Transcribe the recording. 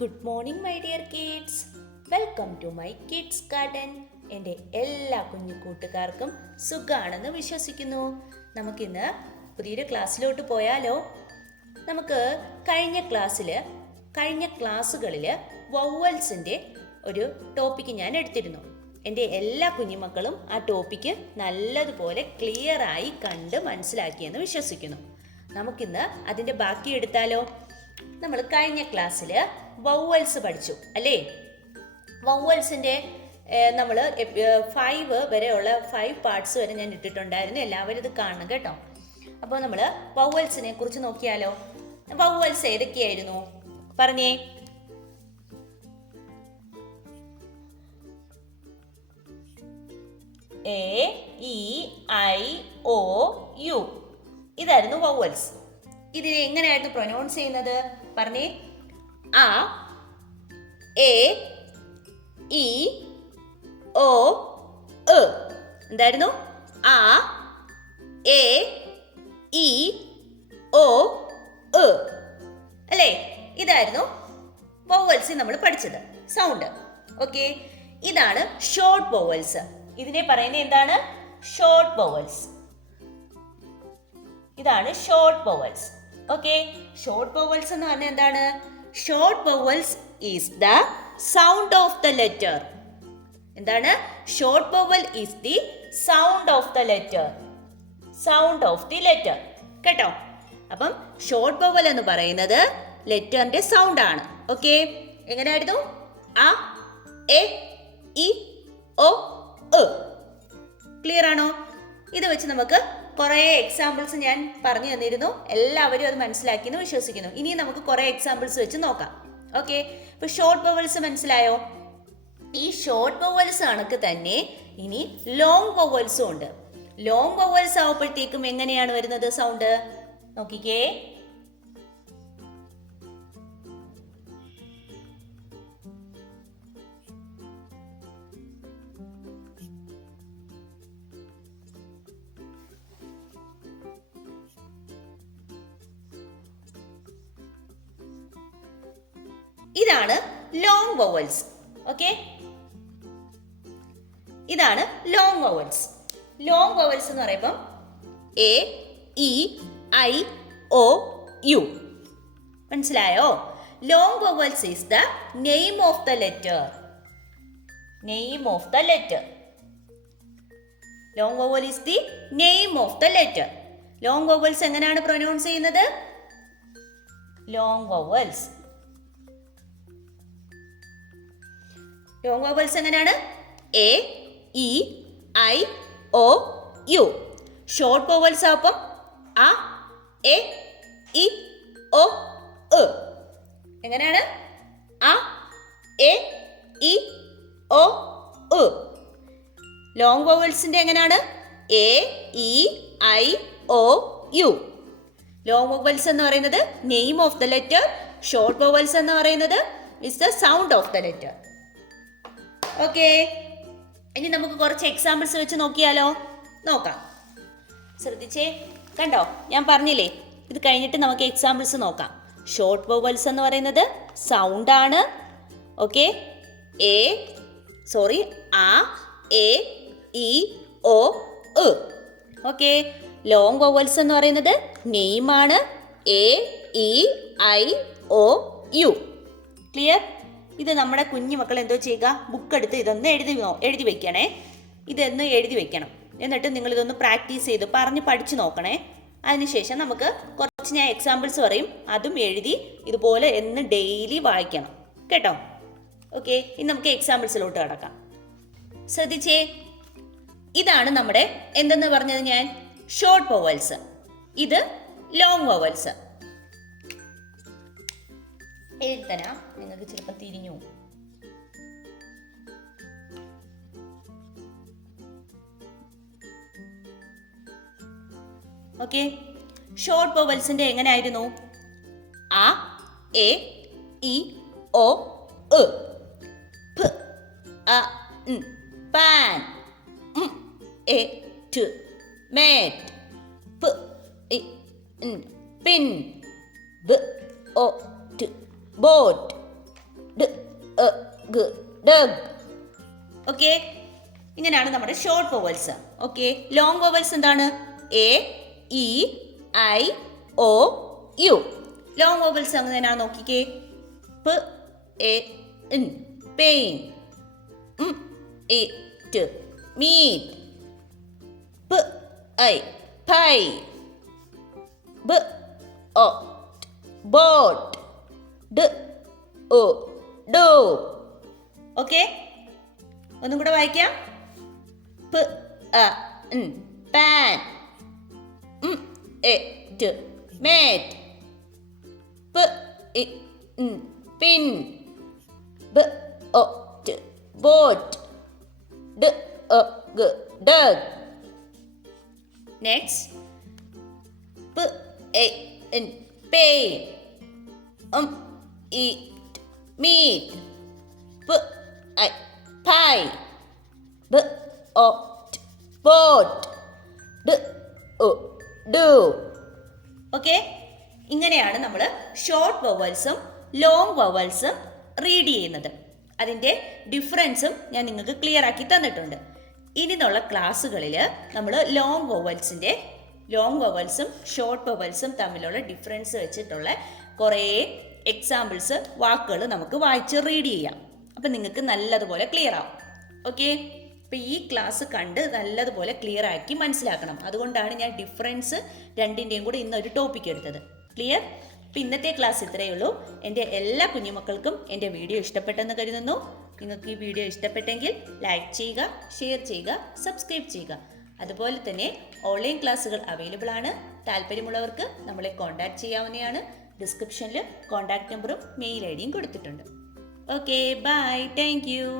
Good morning my dear kids. Welcome to my kids garden. എൻ്റെ എല്ലാ കുഞ്ഞു കൂട്ടുകാർക്കും സുഖാണെന്ന് വിശ്വസിക്കുന്നു. നമുക്കിന്ന് പുതിയൊരു ക്ലാസ്സിലോട്ട് പോയാലോ? നമുക്ക് കഴിഞ്ഞ ക്ലാസ്സുകളിൽ വവ്വൽസിൻ്റെ ഒരു ടോപ്പിക്ക് ഞാൻ എടുത്തിരുന്നു. എൻ്റെ എല്ലാ കുഞ്ഞുമക്കളും ആ ടോപ്പിക്ക് നല്ലതുപോലെ ക്ലിയറായി കണ്ട് മനസ്സിലാക്കിയെന്ന് വിശ്വസിക്കുന്നു. നമുക്കിന്ന് അതിൻ്റെ ബാക്കി എടുത്താലോ? നമ്മൾ കഴിഞ്ഞ ക്ലാസ്സിൽ വവ്വൽസ് പഠിച്ചു അല്ലേ? വവ്വൽസിൻ്റെ നമ്മൾ 5 വരെയുള്ള 5 പാർട്സ് വരെ ഞാൻ ഇട്ടിട്ടുണ്ടായിരുന്നു. എല്ലാവരും ഇത് കാണണം കേട്ടോ. അപ്പോൾ നമ്മൾ വവ്വൽസിനെ കുറിച്ച് നോക്കിയാലോ? വവ്വൽസ് ഏതൊക്കെയായിരുന്നു പറഞ്ഞേ? A, E, I, O, U. ഇതായിരുന്നു വവ്വൽസ്. ഇതിനെ എങ്ങനെയായിരുന്നു പ്രൊനൗൺസ് ചെയ്യുന്നത് പറഞ്ഞേ? ആ, എ, ഇ, ഒ, എ. എന്തായിരുന്നു? ആ, എ, ഇ, ഒ, എ. അല്ലേ? ഇതായിരുന്നു വവ്വൽസ് നമ്മൾ പഠിച്ചത് സൗണ്ട്. ഓക്കെ, ഇതാണ് ഷോർട്ട് വവ്വൽസ്. ഇതിനെ പറയുന്നത് എന്താണ്? Short vowels. ഇതാണ് short vowels. Okay, short vowels എന്ന് പറഞ്ഞാൽ എന്താണ്? Short vowels is the sound of the letter. എന്താണ്? Short vowel is the sound of the letter. Sound of the letter. കേട്ടോ? അപ്പം ഷോർട്ട് വവ്വൽ എന്ന് പറയുന്നത് ലെറ്ററിന്റെ സൗണ്ട് ആണ്. ഓക്കെ, എങ്ങനെയായിരുന്നു? ആ, എ, ഇ, ഒ, എ. ക്ലിയർ ആണോ? ഇത് വെച്ച് നമുക്ക് കുറേ എക്സാമ്പിൾസ് ഞാൻ പറഞ്ഞു തന്നിരുന്നു. എല്ലാവരും അത് മനസ്സിലാക്കിയെന്ന് വിശ്വസിക്കുന്നു. ഇനി നമുക്ക് കുറേ എക്സാമ്പിൾസ് വെച്ച് നോക്കാം. ഓക്കെ, ഇപ്പൊ ഷോർട്ട് വവൽസ് മനസ്സിലായോ? ഈ ഷോർട്ട് വവൽസ് കണക്ക് തന്നെ ഇനി ലോങ് വവൽസും ഉണ്ട്. ലോങ് വവൽസ് ആവുമ്പോഴത്തേക്കും എങ്ങനെയാണ് വരുന്നത് സൗണ്ട്? നോക്കിക്കേ. ഇതാണ് ലോങ് വവൽസ്. ഓക്കെ, ഇതാണ് ലോങ് വവൽസ്. ലോങ് വവൽസ് എന്ന് പറയുമ്പോൾ A, E, I, O, U. മനസ്സിലായോ? Long vowels is the name of the letter. Name of the letter. Long vowel is the name of the letter. Long vowels എങ്ങനെയാണ് pronounce ചെയ്യുന്നത്? Long vowels. Long vowels എങ്ങനെയാണ്? A, E, I, O, U. Short vowels ആവുമ്പം ആ, എ, ഇ, ഒ, എ. എങ്ങനെയാണ്? ആ, എ, ഇ, ഒ, എ. ലോങ് വവൽസിന്റെ എങ്ങനെയാണ്? A, E, I, O, U. Long vowels എന്ന് പറയുന്നത് name of the letter. Short vowels എന്ന് പറയുന്നത് is the sound of the letter. Okay, ഇനി നമുക്ക് കുറച്ച് എക്സാമ്പിൾസ് വെച്ച് നോക്കിയാലോ? നോക്കാം. ശ്രദ്ധിച്ചേ. കണ്ടോ? ഞാൻ പറഞ്ഞില്ലേ, ഇത് കഴിഞ്ഞിട്ട് നമുക്ക് എക്സാമ്പിൾസ് നോക്കാം. ഷോർട്ട് വവൽസ് എന്ന് പറയുന്നത് സൗണ്ട് ആണ്. ഓക്കെ, ആ, എ, ഇ, ഒ, എ. ഓക്കെ, ലോങ് വവൽസ് എന്ന് പറയുന്നത് നെയിം ആണ്. A, E, I, O, U. Clear? ഇത് നമ്മുടെ കുഞ്ഞു മക്കൾ എന്തോ ചെയ്യുക? ബുക്ക് എടുത്ത് ഇതൊന്ന് എഴുതി വെക്കണേ. ഇതൊന്ന് എഴുതി വെക്കണം. എന്നിട്ട് നിങ്ങൾ ഇതൊന്ന് പ്രാക്ടീസ് ചെയ്ത് പറഞ്ഞ് പഠിച്ചു നോക്കണേ. അതിനുശേഷം നമുക്ക് കുറച്ച് ഞാൻ എക്സാമ്പിൾസ് പറയും, അതും എഴുതി ഇതുപോലെ എന്ന് ഡെയിലി വായിക്കണം കേട്ടോ. ഓക്കെ, ഇനി നമുക്ക് എക്സാമ്പിൾസിലോട്ട് കിടക്കാം. ശ്രദ്ധിച്ചേ. ഇതാണ് നമ്മുടെ എന്തെന്ന് പറഞ്ഞത് ഞാൻ? Short vowels. ഇത് ലോങ് വവൽസ്. എഴുതരാം, നിങ്ങൾക്ക് ചിലപ്പോൾ തിരിഞ്ഞു. ഓക്കെ, ഷോർട്ട് വവൽസിന്റെ എങ്ങനെയായിരുന്നു? ആ, എ, ഇ, ഒ, എ. പ്, അ, പാൻ. എ, ട്, മേറ്റ്. പ്, ഇ, പിൻ. ബ്, ഒ, ട്, boat. ഡഗ്. ഓക്കെ, ഇങ്ങനെയാണ് നമ്മുടെ short vowels. Okay, long vowels എന്താണ്? A, E, I, O, U. Long vowels എങ്ങനെയാണ് നോക്കിക്കേ. പ്, എ, ഇൻ, പെയിൻ. ഇറ്റ്, മീറ്റ്. പ്, ഐ, പൈ. ബ്, ഒ, ബോട്ട്. ഡ, ഒ, ഡോ. ഓക്കെ, ഒന്നും കൂടെ വായിക്കാം. പ്, അ, ഇൻ, പാൻ. എറ്റ്, മേറ്റ്. പ്, ഇ, ഇൻ, പിൻ. ബ, ഒ, ട്, ബോട്ട്. ഡ, ഒ, ഗ, ഡഗ്. നെക്സ്റ്റ്, പ്, എ, ഇൻ, പെയിൻ. Eat, meat. പ്, ഐ, പൈ. ബ, ഒ, ട്, ബോട്ട്. ഡ, ഒ, ഡു. ഓക്കെ, ഇങ്ങനെയാണ് നമ്മൾ ഷോർട്ട് വൊവൽസും ലോങ് വൊവൽസും റീഡ് ചെയ്യുന്നത്. അതിൻ്റെ ഡിഫറൻസും ഞാൻ നിങ്ങൾക്ക് ക്ലിയർ ആക്കി തന്നിട്ടുണ്ട്. ഇനിയുള്ള ക്ലാസ്സുകളിൽ നമ്മൾ ലോങ് വൊവൽസും ഷോർട്ട് വൊവൽസും തമ്മിലുള്ള ഡിഫറൻസ് വെച്ചിട്ടുള്ള കുറേ എക്സാമ്പിൾസ്, വാക്കുകൾ നമുക്ക് വായിച്ച് റീഡ് ചെയ്യാം. അപ്പം നിങ്ങൾക്ക് നല്ലതുപോലെ ക്ലിയർ ആവും. ഓക്കെ, അപ്പം ഈ ക്ലാസ് കണ്ട് നല്ലതുപോലെ ക്ലിയർ ആക്കി മനസ്സിലാക്കണം. അതുകൊണ്ടാണ് ഞാൻ ഡിഫറൻസ് രണ്ടിൻ്റെയും കൂടി ഇന്നൊരു ടോപ്പിക് എടുത്തത്. ക്ലിയർ? അപ്പം ഇന്നത്തെ ക്ലാസ് ഇത്രയേ ഉള്ളൂ. എൻ്റെ എല്ലാ കുഞ്ഞുമക്കൾക്കും എൻ്റെ വീഡിയോ ഇഷ്ടപ്പെട്ടെന്ന് കരുതുന്നു. നിങ്ങൾക്ക് ഈ വീഡിയോ ഇഷ്ടപ്പെട്ടെങ്കിൽ ലൈക്ക് ചെയ്യുക, ഷെയർ ചെയ്യുക, സബ്സ്ക്രൈബ് ചെയ്യുക. അതുപോലെ തന്നെ ഓൺലൈൻ ക്ലാസ്സുകൾ അവൈലബിൾ ആണ്. താല്പര്യമുള്ളവർക്ക് നമ്മളെ കോൺടാക്ട് ചെയ്യാവുന്നതാണ്. ഡിസ്ക്രിപ്ഷനിൽ കോൺടാക്ട് നമ്പറും മെയിൽ ഐ ഡിയും കൊടുത്തിട്ടുണ്ട്. Okay, bye, thank U.